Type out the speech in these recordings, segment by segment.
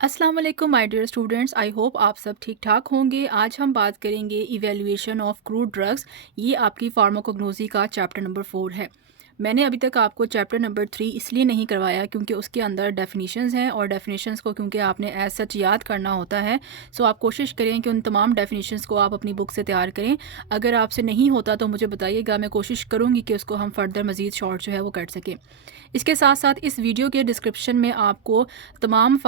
अस्सलाम वालेकुम my dear students. I hope आप सब ठीक ठाक होंगे। आज हम बात करेंगे इवैल्यूएशन ऑफ क्रूड ड्रग्स। ये आपकी फार्माकोग्नोसी का चैप्टर नंबर 4 है। मैंने अभी तक आपको चैप्टर नंबर 3 इसलिए नहीं करवाया क्योंकि उसके अंदर डेफिनेशंस हैं और डेफिनेशंस को क्योंकि आपने एज सच याद करना होता है। सो आप कोशिश करें कि उन तमाम डेफिनेशंस को आप अपनी बुक से तैयार करें। अगर आपसे नहीं होता तो मुझे बताइएगा, मैं कोशिश करूँगी कि उसको हम फर्दर मज़ीद शॉर्ट जो है वो कर सकें। इसके साथ साथ इस वीडियो के डिस्क्रिप्शन में आपको तमाम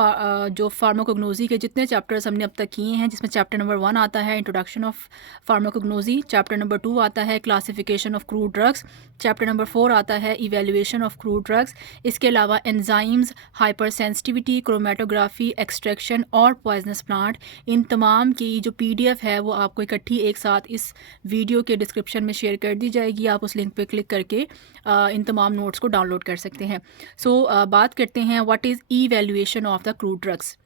जो फार्माकोग्नोसी के जितने चैप्टर्स हमने अब तक किए हैं, जिसमें चैप्टर नंबर 1 आता है introduction of pharmacognosy, chapter number 2 आता है classification of crude drugs, chapter number 4 आता है इवैल्यूएशन ऑफ क्रूड ड्रग्स। इसके अलावा enzymes, hyper sensitivity, chromatography, extraction और पॉइजनस प्लांट, इन तमाम की जो PDF है वो आपको इकट्ठी एक साथ इस वीडियो के डिस्क्रिप्शन में शेयर कर दी जाएगी। आप उस लिंक पे क्लिक करके इन तमाम नोट्स को डाउनलोड कर सकते हैं। बात करते हैं what is evaluation of the crude drugs.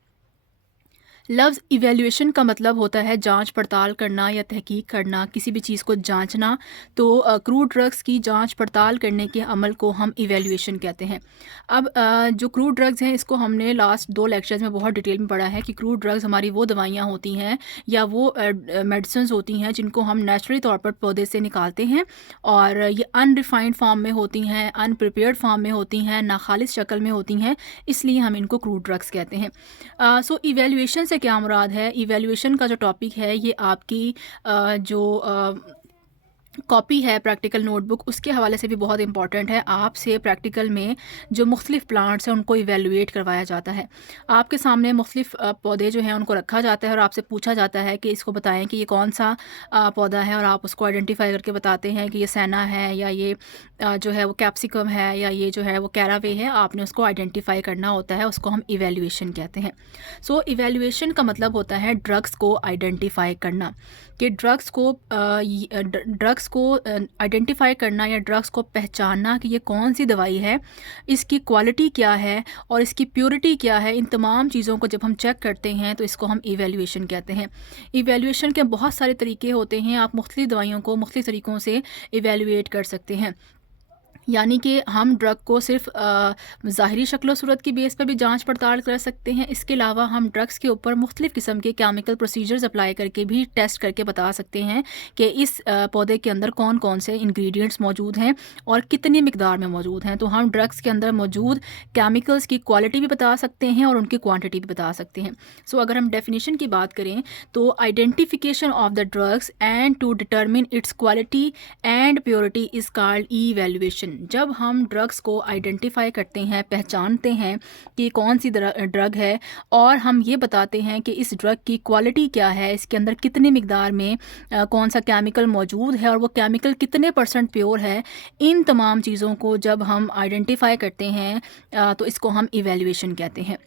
लफ्ज़ इवैल्यूएशन का मतलब होता है जांच पड़ताल करना या तहकीक करना, किसी भी चीज़ को जांचना। तो क्रूड ड्रग्स की जांच पड़ताल करने के अमल को हम इवैल्यूएशन कहते हैं। अब जो क्रूड ड्रग्स हैं इसको हमने लास्ट 2 लेक्चर्स में बहुत डिटेल में पढ़ा है कि क्रूड ड्रग्स हमारी वो दवाइयाँ होती हैं या वो मेडिसिन्स होती हैं जिनको हम नेचुरली तौर पर पौधे से निकालते हैं और ये अनरिफाइंड फॉर्म में होती हैं, अनप्रिपेयर्ड फॉर्म में होती हैं, नाखालिस शक्ल में होती हैं, इसलिए हम इनको क्रूड ड्रग्स कहते हैं। सो इवैल्यूएशन से क्या मुराद है? इवैल्यूएशन का जो टॉपिक है ये आपकी जो कॉपी है प्रैक्टिकल नोटबुक, उसके हवाले से भी बहुत इंपॉर्टेंट है। आपसे प्रैक्टिकल में जो मुख्तलिफ प्लांट्स हैं उनको इवैल्यूएट करवाया जाता है। आपके सामने मुख्तलिफ पौधे जो हैं उनको रखा जाता है और आपसे पूछा जाता है कि इसको बताएं कि ये कौन सा पौधा है, और आप उसको आइडेंटिफाई करके बताते हैं कि ये सैना है या ये जो है वो कैप्सिकम है या ये जो है वो कैरावे है। आपने उसको आइडेंटिफाई करना होता है, उसको हम इवैल्यूएशन कहते हैं। सो इवैल्यूएशन का मतलब होता है ड्रग्स को आइडेंटिफाई करना, कि ड्रग्स को आइडेंटिफाई करना या ड्रग्स को पहचानना कि ये कौन सी दवाई है, इसकी क्वालिटी क्या है और इसकी प्योरिटी क्या है। इन तमाम चीज़ों को जब हम चेक करते हैं तो इसको हम इवैल्यूएशन कहते हैं। इवैल्यूएशन के बहुत सारे तरीके होते हैं, आप मुख्तलिफ दवाइयों को मुख्तलिफ तरीक़ों से इवैल्यूएट कर सकते हैं। यानी कि हम ड्रग को सिर्फ ज़ाहिरी शक्ल सूरत की बेस पर भी जांच पड़ताल कर सकते हैं। इसके अलावा हम ड्रग्स के ऊपर मुख्तलिफ़ किस्म के केमिकल प्रोसीजर्स अप्लाई करके भी टेस्ट करके बता सकते हैं कि इस पौधे के अंदर कौन कौन से इंग्रेडिएंट्स मौजूद हैं और कितनी मिकदार में मौजूद हैं। तो हम ड्रग्स के अंदर मौजूद केमिकल्स की क्वालिटी भी बता सकते हैं और उनकी क्वान्टिटी भी बता सकते हैं। सो अगर हम डेफिनेशन की बात करें तो identification of the drugs and to determine its quality and purity is called evaluation. जब हम ड्रग्स को आइडेंटिफाई करते हैं, पहचानते हैं कि कौन सी ड्रग है, और हम ये बताते हैं कि इस ड्रग की क्वालिटी क्या है, इसके अंदर कितनी मिकदार में कौन सा केमिकल मौजूद है और वो केमिकल कितने % प्योर है, इन तमाम चीज़ों को जब हम आइडेंटिफाई करते हैं तो इसको हम इवैल्यूएशन कहते हैं।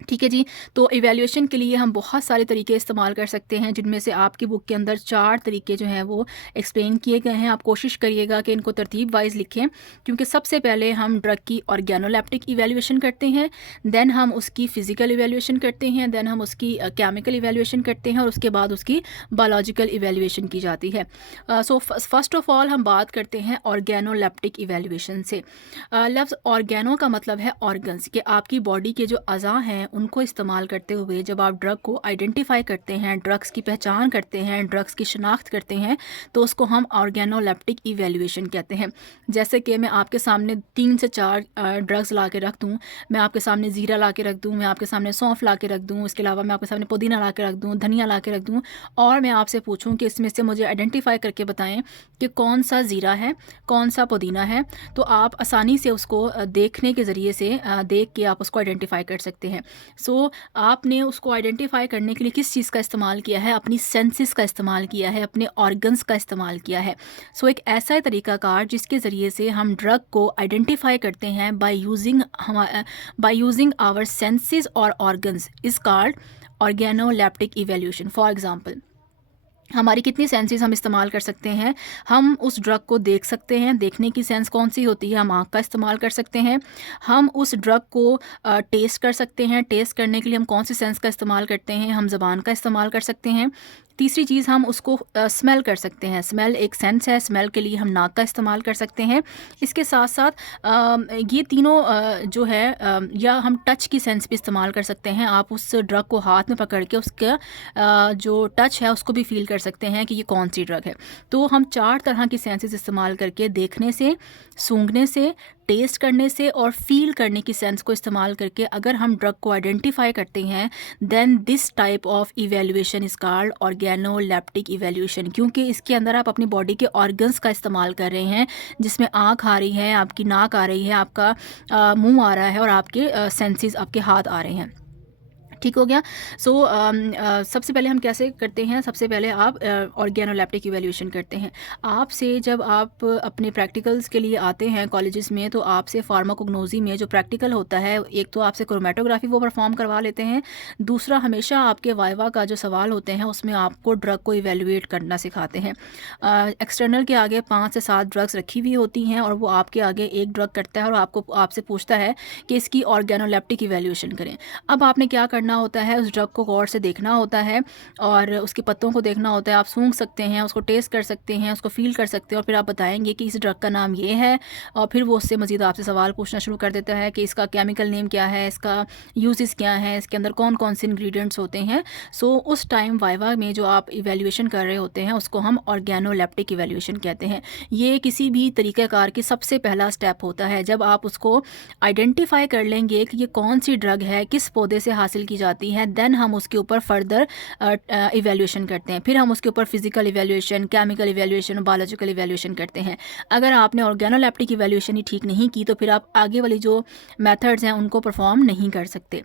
ठीक है जी। तो इवैल्यूएशन के लिए हम बहुत सारे तरीके इस्तेमाल कर सकते हैं, जिनमें से आपकी बुक के अंदर 4 तरीके जो हैं वो एक्सप्लेन किए गए हैं। आप कोशिश करिएगा कि इनको तरतीब वाइज लिखें, क्योंकि सबसे पहले हम ड्रग की ऑर्गेनोलेप्टिक इवैल्यूएशन करते हैं, देन हम उसकी फ़िज़िकल इवैल्यूएशन करते हैं, देन हम उसकी केमिकल इवैल्यूएशन करते हैं और उसके बाद उसकी बायोलॉजिकल इवैल्यूएशन की जाती है। सो फर्स्ट ऑफ ऑल हम बात करते हैं ऑर्गेनोलेप्टिक इवैल्यूएशन से। लफ्ज़ ऑर्गेनो का मतलब है ऑर्गन्स, कि आपकी बॉडी के जो अज़ा हैं उनको इस्तेमाल करते हुए जब आप ड्रग को आइडेंटिफाई करते हैं, ड्रग्स की पहचान करते हैं, ड्रग्स की शनाख्त करते हैं, तो उसको हम ऑर्गेनोलेप्टिक इवैल्यूएशन कहते हैं। जैसे कि मैं आपके सामने 3 से 4 ड्रग्स ला के रख दूँ, मैं आपके सामने ज़ीरा ला के रख दूँ, मैं आपके सामने सौंफ ला के रख दूँ, इसके अलावा मैं आपके सामने पुदीना ला के रख दूँ, धनिया ला के रख दूँ, और मैं आपसे पूछूँ कि इसमें से मुझे आइडेंटिफाई करके बताएं कि कौन सा ज़ीरा है, कौन सा पुदीना है, तो आप आसानी से उसको देखने के ज़रिए से देख के आप उसको आइडेंटिफाई कर सकते हैं। सो आपने उसको आइडेंटिफाई करने के लिए किस चीज़ का इस्तेमाल किया है? अपनी सेंसेस का इस्तेमाल किया है, अपने ऑर्गन्स का इस्तेमाल किया है। सो एक ऐसा तरीक़ाकार जिसके ज़रिए से हम ड्रग को आइडेंटिफाई करते हैं बाय यूजिंग आवर सेंसेस और organs is called organoleptic evaluation. For example, हमारी कितनी सेंसेस हम इस्तेमाल कर सकते हैं? हम उस ड्रग को देख सकते हैं, देखने की सेंस कौन सी होती है? हम आँख का इस्तेमाल कर सकते हैं। हम उस ड्रग को टेस्ट कर सकते हैं, टेस्ट करने के लिए हम कौन सी सेंस का इस्तेमाल करते हैं? हम ज़बान का इस्तेमाल कर सकते हैं। तीसरी चीज़ हम उसको स्मेल कर सकते हैं। स्मेल एक सेंस है, स्मेल के लिए हम नाक का इस्तेमाल कर सकते हैं। इसके साथ साथ ये तीनों जो है या हम टच की सेंस भी इस्तेमाल कर सकते हैं। आप उस ड्रग को हाथ में पकड़ के उसका जो टच है उसको भी फील कर सकते हैं कि ये कौन सी ड्रग है। तो हम 4 तरह की सेंसेस इस्तेमाल करके देखने से, सूंघने से, टेस्ट करने से और फील करने की सेंस को इस्तेमाल करके अगर हम ड्रग को आइडेंटिफाई करते हैं, then this type of evaluation is called organoleptic evaluation. क्योंकि इसके अंदर आप अपनी बॉडी के ऑर्गन्स का इस्तेमाल कर रहे हैं, जिसमें आँख आ रही है, आपकी नाक आ रही है, आपका मुंह आ रहा है और आपके सेंसेस, आपके हाथ आ रहे हैं। ठीक हो गया। सो सबसे पहले हम कैसे करते हैं, सबसे पहले आप ऑर्गेनोलेप्टिक इवैल्यूएशन करते हैं। आपसे जब आप अपने प्रैक्टिकल्स के लिए आते हैं कॉलेजेस में, तो आपसे फार्माकोग्नोसी में जो प्रैक्टिकल होता है, एक तो आपसे क्रोमेटोग्राफी वो परफॉर्म करवा लेते हैं, दूसरा हमेशा आपके वाइवा का जो सवाल होते हैं उसमें आपको ड्रग को इवैल्यूएट करना सिखाते हैं। एक्सटर्नल के आगे 5 से 7 ड्रग्स रखी हुई होती हैं और वो आपके आगे एक ड्रग करता है और आपसे पूछता है कि इसकी ऑर्गेनोलेप्टिक इवैल्यूएशन करें। अब आपने क्या करना होता है, उस ड्रग को गौर से देखना होता है और उसके पत्तों को देखना होता है। आप सूंघ सकते हैं, उसको टेस्ट कर सकते हैं, उसको फील कर सकते हैं और फिर आप बताएंगे कि इस ड्रग का नाम ये है। और फिर वो उससे मज़ीद आपसे सवाल पूछना शुरू कर देता है कि इसका केमिकल नेम क्या है, इसका यूजेस क्या है, इसके अंदर कौन कौन से इंग्रेडिएंट्स होते हैं। सो उस टाइम वाइवा में जो आप इवैल्यूएशन कर रहे होते हैं उसको हम ऑर्गेनोलेप्टिक इवैल्यूएशन कहते हैं। ये किसी भी तरीक़ाकार की सबसे पहला स्टेप होता है। जब आप उसको आइडेंटिफाई कर लेंगे कि ये कौन सी ड्रग है, किस पौधे से हासिल की जाती है, देन हम उसके ऊपर फर्दर इवैल्यूएशन करते हैं। फिर हम उसके ऊपर physical evaluation, chemical evaluation, biological evaluation करते हैं। अगर आपने ऑर्गेनोलेप्टिक इवैल्यूएशन ही ठीक नहीं की तो फिर आप आगे वाली जो मेथड्स हैं उनको परफॉर्म नहीं कर सकते।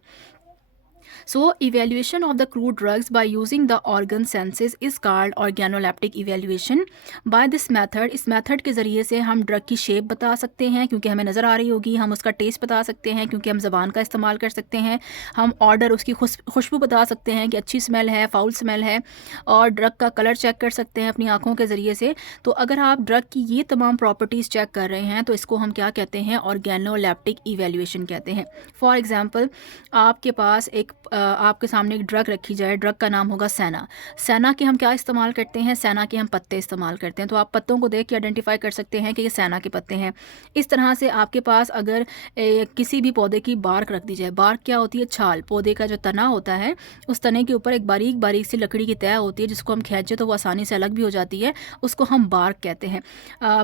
So evaluation of the crude drugs by using the organ senses is called organoleptic evaluation. By this method, इस मेथड के ज़रिए से हम ड्रग की शेप बता सकते हैं क्योंकि हमें नज़र आ रही होगी, हम उसका टेस्ट बता सकते हैं क्योंकि हम ज़बान का इस्तेमाल कर सकते हैं, हम ऑर्डर, उसकी खुशबू बता सकते हैं कि अच्छी स्मेल है, फाउल स्मेल है, और ड्रग का कलर चेक कर सकते हैं अपनी आँखों के ज़रिए से। तो अगर आप ड्रग की ये तमाम प्रॉपर्टीज़ चेक कर रहे हैं तो इसको हम क्या कहते हैं, ऑर्गेनोलेप्टिक इवैल्यूएशन कहते हैं। फॉर एग्ज़ाम्पल, आपके पास आपके सामने एक ड्रग रखी जाए, ड्रग का नाम होगा सेना। सेना के हम क्या इस्तेमाल करते हैं, सेना के हम पत्ते इस्तेमाल करते हैं। तो आप पत्तों को देख के आइडेंटिफाई कर सकते हैं कि ये सेना के पत्ते हैं। इस तरह से आपके पास अगर किसी भी पौधे की बार्क रख दी जाए, बार्क क्या होती है, छाल, पौधे का जो तना होता है उस तने के ऊपर एक बारीक बारीक सी लकड़ी की तह होती है जिसको हम खींचे तो वो आसानी से अलग भी हो जाती है, उसको हम बार्क कहते हैं।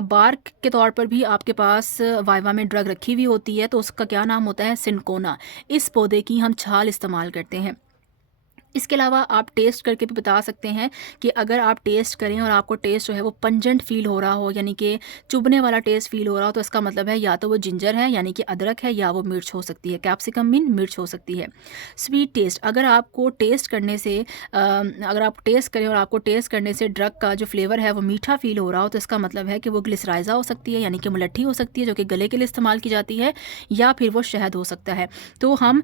बार्क के तौर पर भी आपके पास वाइवा में ड्रग रखी हुई होती है तो उसका क्या नाम होता है, सिनकोना। इस पौधे की हम छाल इस्तेमाल करते हैं। इसके अलावा आप टेस्ट करके भी बता सकते हैं कि अगर आप टेस्ट करें और आपको टेस्ट जो है वो पंजेंट फील हो रहा हो, यानी कि चुभने वाला टेस्ट फील हो रहा हो, तो इसका मतलब है या तो वो जिंजर है यानी कि अदरक है, या वो मिर्च हो सकती है, कैप्सिकम मीन मिर्च हो सकती है। स्वीट टेस्ट, अगर आपको टेस्ट करने से अगर आप टेस्ट करें और आपको टेस्ट करने से ड्रग का जो फ्लेवर है वो मीठा फील हो रहा हो, तो इसका मतलब है कि वो ग्लिसराइजा हो सकती है, यानी कि मुलट्ठी हो सकती है जो कि गले के लिए इस्तेमाल की जाती है, या फिर वो शहद हो सकता है। तो हम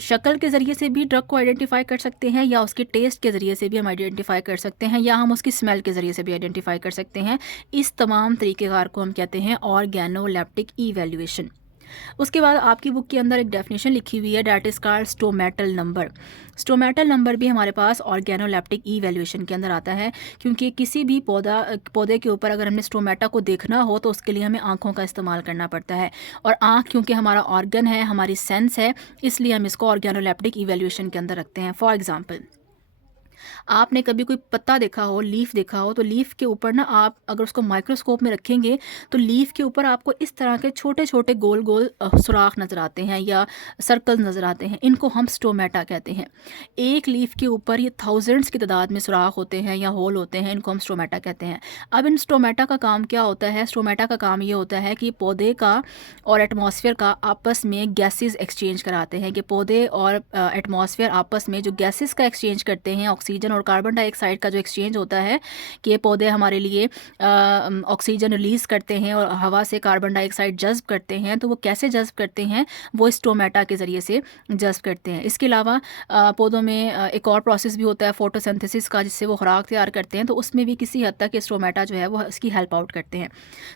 शक्ल के ज़रिए से भी ड्रग को आइडेंटिफाई कर सकते हैं, या उसके टेस्ट के ज़रिए से भी हम आइडेंटिफाई कर सकते हैं, या हम उसकी स्मेल के ज़रिए से भी आइडेंटिफाई कर सकते हैं। इस तमाम तरीक़ेकार को हम कहते हैं ऑर्गेनोलेप्टिक इवैल्यूएशन। उसके बाद आपकी बुक के अंदर एक डेफिनेशन लिखी हुई है, that is called stomatal number. Stomatal number भी हमारे पास ऑर्गेनोलेप्टिक इवैल्यूएशन के अंदर आता है, क्योंकि किसी भी पौधे के ऊपर अगर हमने स्टोमेटा को देखना हो तो उसके लिए हमें आँखों का इस्तेमाल करना पड़ता है, और आँख क्योंकि हमारा ऑर्गन है, हमारी सेंस है, इसलिए हम इसको ऑर्गेनोलेप्टिक इवैल्यूएशन के अंदर रखते हैं। फॉर एग्ज़ाम्पल, आपने कभी कोई पत्ता देखा हो, लीफ देखा हो, तो लीफ के ऊपर ना आप अगर उसको माइक्रोस्कोप में रखेंगे तो लीफ के ऊपर आपको इस तरह के छोटे छोटे गोल गोल सुराख नज़र आते हैं या सर्कल नज़र आते हैं, इनको हम स्टोमेटा कहते हैं। एक लीफ के ऊपर ये थाउजेंड्स की तादाद में सुराख होते हैं या होल होते हैं, इनको हम स्टोमेटा कहते हैं। अब इन स्टोमेटा का काम क्या होता है, स्टोमेटा का काम ये होता है कि पौधे का और एटमॉस्फेयर का आपस में गैसेस एक्सचेंज कराते हैं, कि पौधे और एटमॉस्फेयर आपस में जो गैसेस का एक्सचेंज करते हैं, ऑक्सीजन और कार्बन डाइऑक्साइड का जो एक्सचेंज होता है, कि पौधे हमारे लिए ऑक्सीजन रिलीज़ करते हैं और हवा से कार्बन डाइऑक्साइड जज्ब करते हैं, तो वो कैसे जज्ब करते हैं, वो स्टोमेटा के ज़रिए से जज्ब करते हैं। इसके अलावा पौधों में एक और प्रोसेस भी होता है फोटोसिंथेसिस का, जिससे वो खुराक तैयार करते हैं, तो उसमें भी किसी हद तक स्टोमेटा जो है वो इसकी हेल्प आउट करते हैं।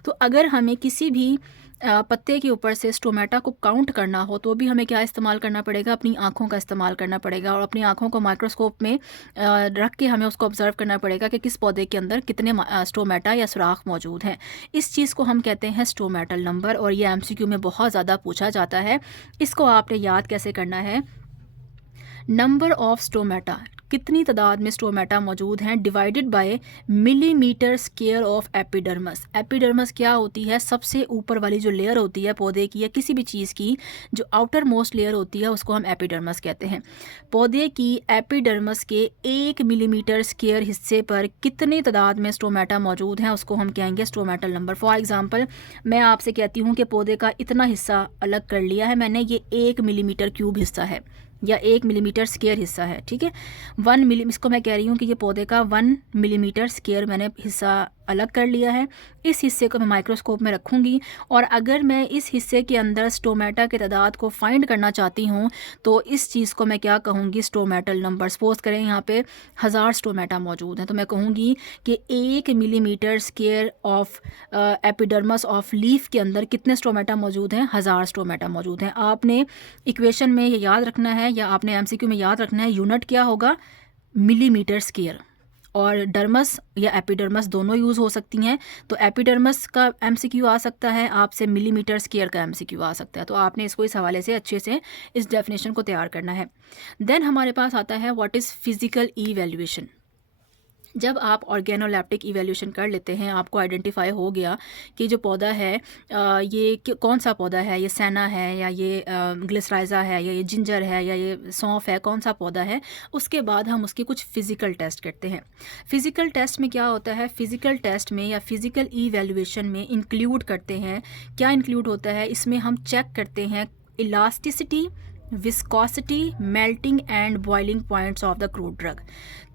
तो अगर हमें किसी भी पत्ते के ऊपर से स्टोमेटा को काउंट करना हो तो भी हमें क्या इस्तेमाल करना पड़ेगा, अपनी आँखों का इस्तेमाल करना पड़ेगा और अपनी आँखों को माइक्रोस्कोप में रख के हमें उसको ऑब्ज़र्व करना पड़ेगा कि किस पौधे के अंदर कितने स्टोमेटा या सुराख मौजूद हैं। इस चीज़ को हम कहते हैं स्टोमेटल नंबर और ये एमसीक्यू में बहुत ज़्यादा पूछा जाता है। इसको आपने याद कैसे करना है, नंबर ऑफ स्टोमेटा, कितनी तादाद में स्टोमेटा मौजूद हैं, divided by millimetre square of epidermis. Epidermis क्या होती है, सबसे ऊपर वाली जो लेयर होती है पौधे की या किसी भी चीज़ की, जो आउटर मोस्ट लेयर होती है उसको हम एपिडर्मस कहते हैं। पौधे की एपिडर्मस के 1 मिलीमीटर स्क्वायर हिस्से पर कितनी तादाद में स्टोमेटा मौजूद हैं उसको हम कहेंगे स्टोमेटल नंबर। फॉर एग्जांपल मैं आपसे कहती हूँ कि पौधे का इतना हिस्सा अलग कर लिया है मैंने, ये 1 मिलीमीटर क्यूब हिस्सा है या 1 मिलीमीटर स्क्वायर हिस्सा है, ठीक है। 1 मिली, इसको मैं कह रही हूँ कि ये पौधे का 1 मिलीमीटर स्क्वायर मैंने हिस्सा अलग कर लिया है। इस हिस्से को मैं माइक्रोस्कोप में रखूँगी और अगर मैं इस हिस्से के अंदर स्टोमेटा की तादाद को फाइंड करना चाहती हूँ तो इस चीज़ को मैं क्या कहूँगी, स्टोमेटल नंबर। सपोज़ करें यहाँ पे 1000 स्टोमेटा मौजूद हैं तो मैं कहूँगी कि 1 millimetre square of epidermis of leaf के अंदर कितने स्टोमेटा मौजूद हैं, 1000 स्टोमेटा मौजूद हैं। आपने इक्वेशन में ये याद रखना है या आपने एमसीक्यू में याद रखना है, यूनिट क्या होगा, मिलीमीटर स्क्वायर। और डर्मस या एपिडर्मस दोनों यूज़ हो सकती हैं। तो एपिडर्मस का एमसीक्यू आ सकता है आपसे, मिलीमीटर स्क्वायर का एमसीक्यू आ सकता है। तो आपने इसको इस हवाले से अच्छे से इस डेफिनेशन को तैयार करना है। देन हमारे पास आता है व्हाट इज़ फिज़िकल इवैल्यूएशन। जब आप ऑर्गेनोलेप्टिक इवैल्यूएशन कर लेते हैं, आपको आइडेंटिफाई हो गया कि जो पौधा है ये कौन सा पौधा है, ये सेना है या ये ग्लिसराइजा है या ये जिंजर है या ये सौंफ है, कौन सा पौधा है। उसके बाद हम उसके कुछ फ़िज़िकल टेस्ट करते हैं। फ़िज़िकल टेस्ट में क्या होता है, फ़िज़िकल टेस्ट में या फ़िज़िकल इवैल्यूएशन में इंक्लूड करते हैं, क्या इंक्लूड होता है इसमें, हम चेक करते हैं elasticity, viscosity, melting and boiling points of the crude drug.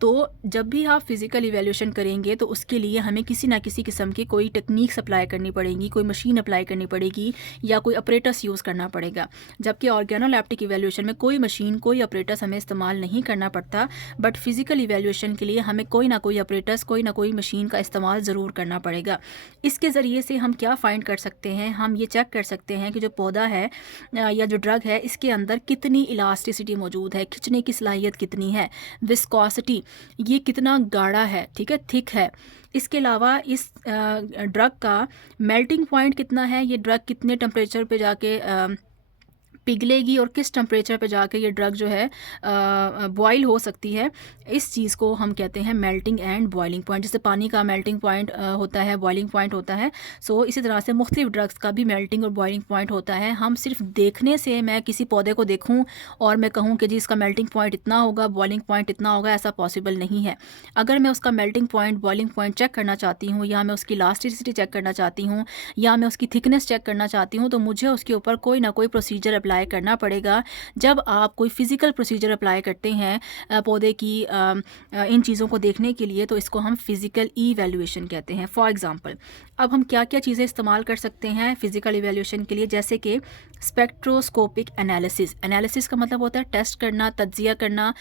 तो जब भी आप फिज़िकल इवैल्यूएशन करेंगे तो उसके लिए हमें किसी ना किसी किस्म की कोई टेक्निक्स अप्लाई करनी पड़ेगी, कोई मशीन अप्लाई करनी पड़ेगी या कोई ऑपरेटस यूज़ करना पड़ेगा। जबकि ऑर्गेनोलेप्टिक इवैल्यूएशन में कोई मशीन, कोई ऑपरेटस हमें इस्तेमाल नहीं करना पड़ता, बट फिज़िकल इवैल्यूएशन के लिए हमें कोई ना कोई ऑपरेटस, कोई ना कोई मशीन का इस्तेमाल ज़रूर करना पड़ेगा। इसके ज़रिए से हम क्या फ़ाइंड कर सकते हैं, हम ये चेक कर सकते हैं कि जो पौधा है या जो ड्रग है इसके अंदर कितनी इलास्टिसिटी मौजूद है, खिंचने की सलाहियत कितनी है, विस्कोसिटी, ये कितना गाढ़ा है, ठीक है, थिक है। इसके अलावा इस ड्रग का मेल्टिंग पॉइंट कितना है, ये ड्रग कितने टेम्परेचर पे जाके पिघलेगी और किस टेम्परेचर पे जाके ये ड्रग जो है बॉयल हो सकती है। इस चीज़ को हम कहते हैं मेल्टिंग एंड बॉइलिंग पॉइंट। जैसे पानी का मेल्टिंग पॉइंट होता है, बॉइलिंग पॉइंट होता है, सो इसी तरह से मुख्तलिफ ड्रग्स का भी मेल्टिंग और बॉइलिंग पॉइंट होता है। हम सिर्फ देखने से, मैं किसी पौधे को देखूं और मैं कहूं कि जी इसका मेल्टिंग पॉइंट इतना होगा, बॉइलिंग पॉइंट इतना होगा, ऐसा पॉसिबल नहीं है। अगर मैं उसका melting point, boiling point check करना चाहती हूँ या मैं उसकी इलास्टिसिटी चेक करना चाहती हूँ या मैं उसकी थिकनेस चेक करना चाहती हूँ तो मुझे उसके ऊपर कोई ना कोई प्रोसीजर अप्लाई करना पड़ेगा। जब आप कोई फिज़िकल प्रोसीजर अप्लाई करते हैं पौधे की इन चीज़ों को देखने के लिए तो इसको हम फिज़िकल इवैल्यूएशन कहते हैं। फॉर एग्जांपल, अब हम क्या क्या चीज़ें इस्तेमाल कर सकते हैं फ़िज़िकल इवैल्यूएशन के लिए, जैसे कि स्पेक्ट्रोस्कोपिक एनालिसिस। एनालिसिस का मतलब होता है टेस्ट करना, तज्जिया करना।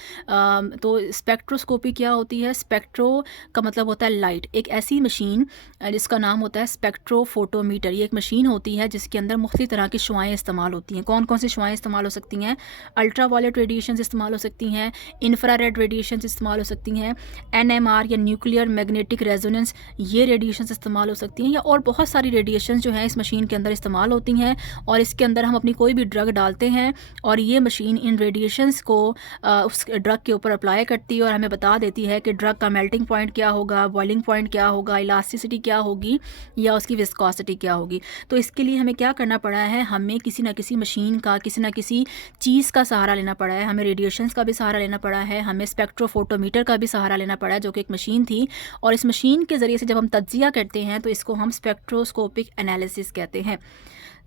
तो स्पेक्ट्रोस्कोपी क्या होती है, स्पेक्ट्रो का मतलब होता है लाइट। एक ऐसी मशीन जिसका नाम होता है स्पेक्ट्रोफोटोमीटर, ये एक मशीन होती है जिसके अंदर मुख्तलिफ तरह की शुआएँ इस्तेमाल होती हैं। कौन कौन सी शुआएँ इस्तेमाल हो सकती हैं, अल्ट्रा वायलेट रेडिएशन इस्तेमाल हो सकती हैं, इंफ्रारेड रेडिएशन इस्तेमाल हो सकती हैं, NMR या न्यूक्लियर मैग्नेटिक रेजोनेंस, ये रेडिएशन इस्तेमाल हो सकती हैं, या और बहुत सारी रेडिएशन जो हैं इस मशीन के अंदर इस्तेमाल होती हैं। और इसके अंदर हम अपनी कोई भी ड्रग डालते हैं और ये मशीन इन रेडिएशंस को उस ड्रग के ऊपर अप्लाई करती है और हमें बता देती है कि ड्रग का मेल्टिंग पॉइंट क्या होगा, बॉइलिंग पॉइंट क्या होगा, इलास्टिसिटी क्या होगी या उसकी विस्कोसिटी क्या होगी। तो इसके लिए हमें क्या करना पड़ा है, हमें किसी ना किसी मशीन का, किसी ना किसी चीज़ का सहारा लेना पड़ा है। हमें रेडिएशंस का भी सहारा लेना पड़ा है, हमें स्पेक्ट्रोफोटोमीटर का भी सहारा लेना पड़ा है जो कि एक मशीन थी। और इस मशीन के ज़रिए से जब हम तज्जिया करते हैं तो इसको हम स्पेक्ट्रोस्कोपिक एनालिसिस कहते हैं,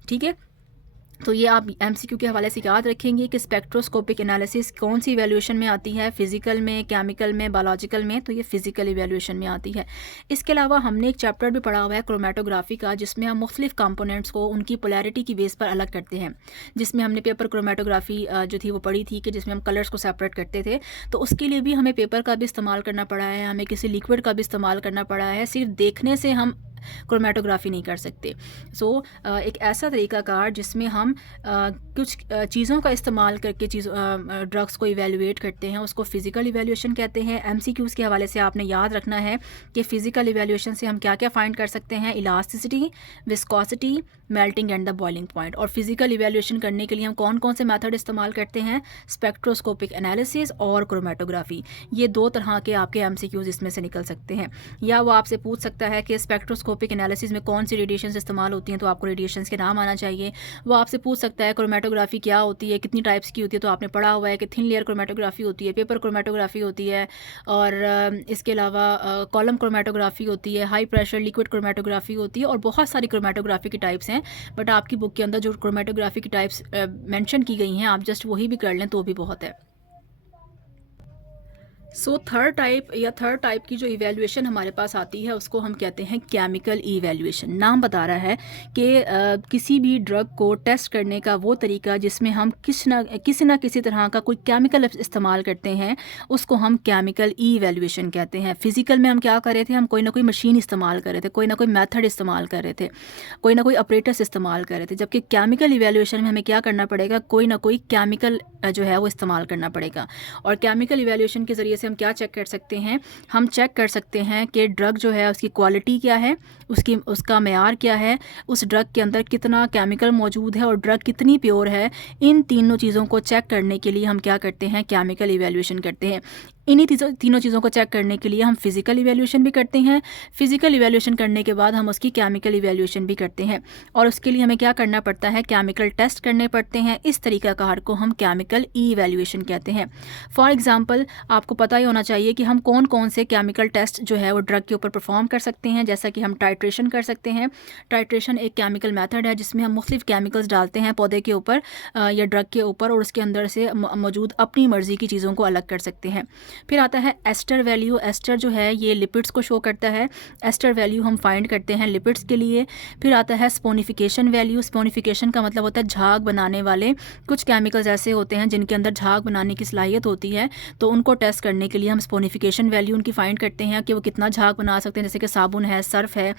ठीक है। तो ये आप एमसीक्यू के हवाले से याद रखेंगे कि स्पेक्ट्रोस्कोपिक एनालिसिस कौन सी इवैल्यूएशन में आती है, फिज़िकल में, केमिकल में, बायोलॉजिकल में। तो ये फ़िज़िकल इवैल्यूएशन में आती है। इसके अलावा हमने एक चैप्टर भी पढ़ा हुआ है क्रोमेटोग्राफी का, जिसमें हम मुख्तलिफ कंपोनेंट्स को उनकी पोलैरिटी की बेस पर अलग करते हैं। जिसमें हमने पेपर क्रोमेटोग्राफी जो थी वो पढ़ी थी कि जिसमें हम कलर्स को सेपरेट करते थे। तो उसके लिए भी हमें पेपर का भी इस्तेमाल करना पड़ा है, हमें किसी लिक्विड का भी इस्तेमाल करना पड़ा है। सिर्फ देखने से हम क्रोमेटोग्राफी नहीं कर सकते। सो एक ऐसा तरीका कार जिसमें हम कुछ चीज़ों का इस्तेमाल करके ड्रग्स को इवेलुएट करते हैं, उसको फ़िज़िकल इवेल्यूएशन कहते हैं। MCQs के हवाले से आपने याद रखना है कि फ़िज़िकल इवेल्यूएशन से हम क्या क्या फाइंड कर सकते हैं, elasticity, viscosity, melting and the boiling point. और फिज़िकल इवेल्यूएशन करने के लिए हम कौन कौन से मेथड इस्तेमाल करते हैं, स्पेक्ट्रोस्कोपिक एनालिसिस और क्रोमेटोग्राफी। ये 2 तरह के आपके MCQs इसमें से निकल सकते हैं। या वो आपसे पूछ सकता है कि स्पेक्ट्रोस्कोपिक एनालिसिस में कौन सी रेडिएशंस इस्तेमाल होती हैं, तो आपको रेडिएशंस के नाम आना चाहिए। वो आपसे पूछ सकता है क्रोमेटोग्राफी क्या होती है, कितनी टाइप्स की होती है, तो आपने पढ़ा हुआ है कि थिन लेयर क्रोमेटोग्राफी होती है, पेपर क्रोमेटोग्राफी होती है, और इसके अलावा कॉलम क्रोमेटोग्राफी होती है, हाई प्रेशर लिक्विड क्रोमेटोग्राफी होती है, और बहुत सारी क्रोमेटोग्राफी की टाइप्स हैं। बट आपकी बुक के अंदर जो क्रोमेटोग्राफी की टाइप्स मेंशन की गई हैं, आप जस्ट वही भी कर लें तो भी बहुत है। सो थर्ड टाइप की जो इवेल्यूएशन हमारे पास आती है उसको हम कहते हैं केमिकल इवेल्यूएशन। नाम बता रहा है कि किसी भी ड्रग को टेस्ट करने का वो तरीका जिसमें हम किसी ना किसी तरह का कोई केमिकल इस्तेमाल करते हैं, उसको हम केमिकल इवेल्यूएशन कहते हैं। फिजिकल में हम क्या कर रहे थे, हम कोई ना कोई मशीन इस्तेमाल कर रहे थे, कोई ना कोई मेथड इस्तेमाल कर रहे थे, कोई ना कोई ऑपरेटर्स इस्तेमाल कर रहे थे। जबकि केमिकल इवेल्यूएशन में हमें क्या करना पड़ेगा, कोई ना कोई केमिकल जो है वो इस्तेमाल करना पड़ेगा। और केमिकल इवेल्यूएशन के ज़रिए से हम क्या चेक कर सकते हैं, हम चेक कर सकते हैं कि ड्रग जो है उसकी क्वालिटी क्या है, उसका मेयार क्या है, उस ड्रग के अंदर कितना केमिकल मौजूद है और ड्रग कितनी प्योर है। इन तीनों चीज़ों को चेक करने के लिए हम क्या करते हैं, केमिकल इवेल्यूएशन करते हैं। इन्हीं तीनों चीज़ों को चेक करने के लिए हम फिज़िकल इवेल्यूएशन भी करते हैं। फिज़िकल इवेल्यूएशन करने के बाद हम उसकी केमिकल इवेल्यूएशन भी करते हैं, और उसके लिए हमें क्या करना पड़ता है, केमिकल टेस्ट करने पड़ते हैं। इस तरीक़ाकार को हम केमिकल इवेल्यूएशन कहते हैं। फॉर एग्ज़ाम्पल, आपको पता ही होना चाहिए कि हम कौन कौन से केमिकल टेस्ट जो है वो ड्रग के ऊपर परफॉर्म कर सकते हैं। जैसा कि हम टाइट्रेशन कर सकते हैं। टाइट्रेशन एक केमिकल मेथड है जिसमें हम मुख्तलिफ केमिकल्स डालते हैं पौधे के ऊपर या ड्रग के ऊपर, और उसके अंदर से मौजूद अपनी मर्ज़ी की चीज़ों को अलग कर सकते हैं। फिर आता है एस्टर वैल्यू। एस्टर जो है ये लिपिड्स को शो करता है। एस्टर वैल्यू हम फाइंड करते हैं लिपिड्स के लिए। फिर आता है स्पोनिफिकेशन वैल्यू। स्पोनिफिकेशन का मतलब होता है झाग बनाने वाले। कुछ केमिकल्स ऐसे होते हैं जिनके अंदर झाग बनाने की सलाहियत होती है, तो उनको टेस्ट करने के लिए हम स्पोनिफिकेशन वैल्यू उनकी फाइंड करते हैं कि वो कितना झाग बना सकते हैं। जैसे कि साबुन है, सर्फ है,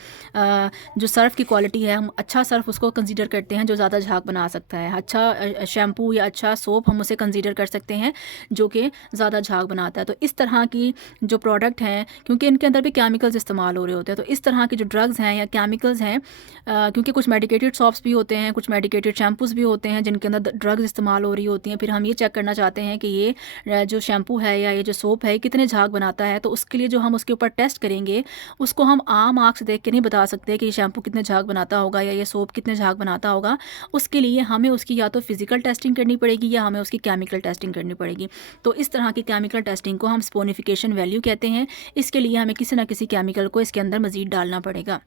जो सर्फ की क्वालिटी है, हम अच्छा सर्फ उसको कंसीडर करते हैं जो ज़्यादा झाग बना सकता है। अच्छा शैम्पू या अच्छा सोप हम उसे कंसीडर कर सकते हैं जो कि ज़्यादा झाग बनाता है। तो इस तरह की जो प्रोडक्ट हैं, क्योंकि इनके अंदर भी केमिकल्स इस्तेमाल हो रहे होते हैं, तो इस तरह के जो ड्रग्स हैं या केमिकल्स हैं, क्योंकि कुछ मेडिकेटेड सॉप्स भी होते हैं, कुछ मेडिकेटेड शैम्पूज़ भी होते हैं जिनके अंदर ड्रग्स इस्तेमाल हो रही होती हैं। फिर हम ये चेक करना चाहते हैं कि ये जो शैम्पू है या ये जो सोप है कितने झाग बनाता है, तो उसके लिए जो हम उसके ऊपर टेस्ट करेंगे उसको हम आम आँख से देख के नहीं बता सकते कि ये शैम्पू कितने झाग बनाता होगा या ये सोप कितने झाग बनाता होगा। उसके लिए हमें उसकी या तो फिज़िकल टेस्टिंग करनी पड़ेगी या हमें उसकी केमिकल टेस्टिंग करनी पड़ेगी। तो इस तरह की केमिकल टेस्टिंग को हम स्पोनिफिकेशन वैल्यू कहते हैं। इसके लिए हमें किसी ना किसी केमिकल को इसके अंदर मज़ीद डालना पड़ेगा।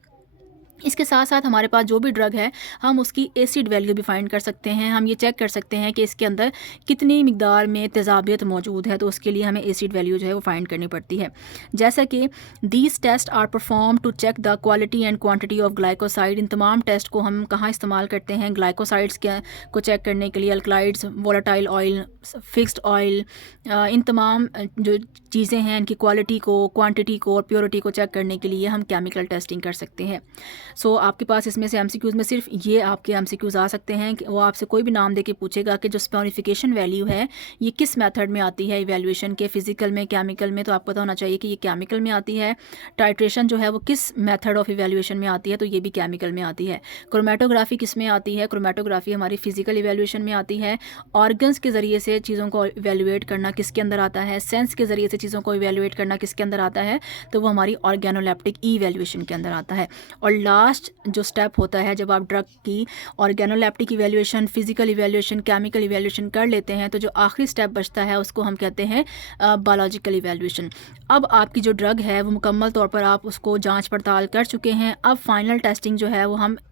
इसके साथ साथ हमारे पास जो भी ड्रग है हम उसकी एसिड वैल्यू भी फाइंड कर सकते हैं। हम ये चेक कर सकते हैं कि इसके अंदर कितनी मिकदार में तेज़ाबियत मौजूद है, तो उसके लिए हमें एसिड वैल्यू जो है वो फाइंड करनी पड़ती है। जैसा कि these test are perform to check the quality and quantity of glycoside. इन तमाम टेस्ट को हम कहाँ इस्तेमाल करते हैं, ग्लाइकोसाइड्स को चेक करने के लिए, alkaloids, volatile oil, fixed oil, इन तमाम जो चीज़ें हैं इनकी क्वालिटी को, क्वांटिटी को और प्योरिटी को चेक करने के लिए हम केमिकल टेस्टिंग कर सकते हैं। सो आपके पास इसमें से MCQs में सिर्फ ये आपके MCQs आ सकते हैं कि वो आपसे कोई भी नाम दे के पूछेगा कि जो स्पोनिफिकेशन वैल्यू है ये किस मेथड में आती है इवेल्यूएशन के, फिजिकल में, केमिकल में, तो आपको पता होना चाहिए कि ये केमिकल में आती है। टाइट्रेशन जो है वो किस मेथड ऑफ इवेल्यूएशन में आती है, तो ये भी केमिकल में आती है। क्रोमेटोग्राफी किस में आती है, क्रोमेटोग्राफी हमारी फिजिकल इवेल्यूएशन में आती है। ऑर्गन्स के ज़रिए से चीज़ों को इवेल्यूएट करना किसके अंदर आता है, सेंस के ज़रिए से चीज़ों को इवेल्यूएट करना किसके अंदर आता है, तो वो हमारी ऑर्गेनोलेप्टिक इवेल्यूएशन के अंदर आता है। और लास्ट जो स्टेप होता है जब आप ड्रग की organoleptic evaluation, physical evaluation, chemical evaluation कर लेते हैं, तो जो आखिरी स्टेप बचता है उसको हम कहते हैं बायोलॉजिकल इवेल्यूएशन। अब आपकी जो ड्रग है वो मुकम्मल तौर पर आप उसको जांच पड़ताल कर चुके हैं। अब फाइनल टेस्टिंग जो है वो हम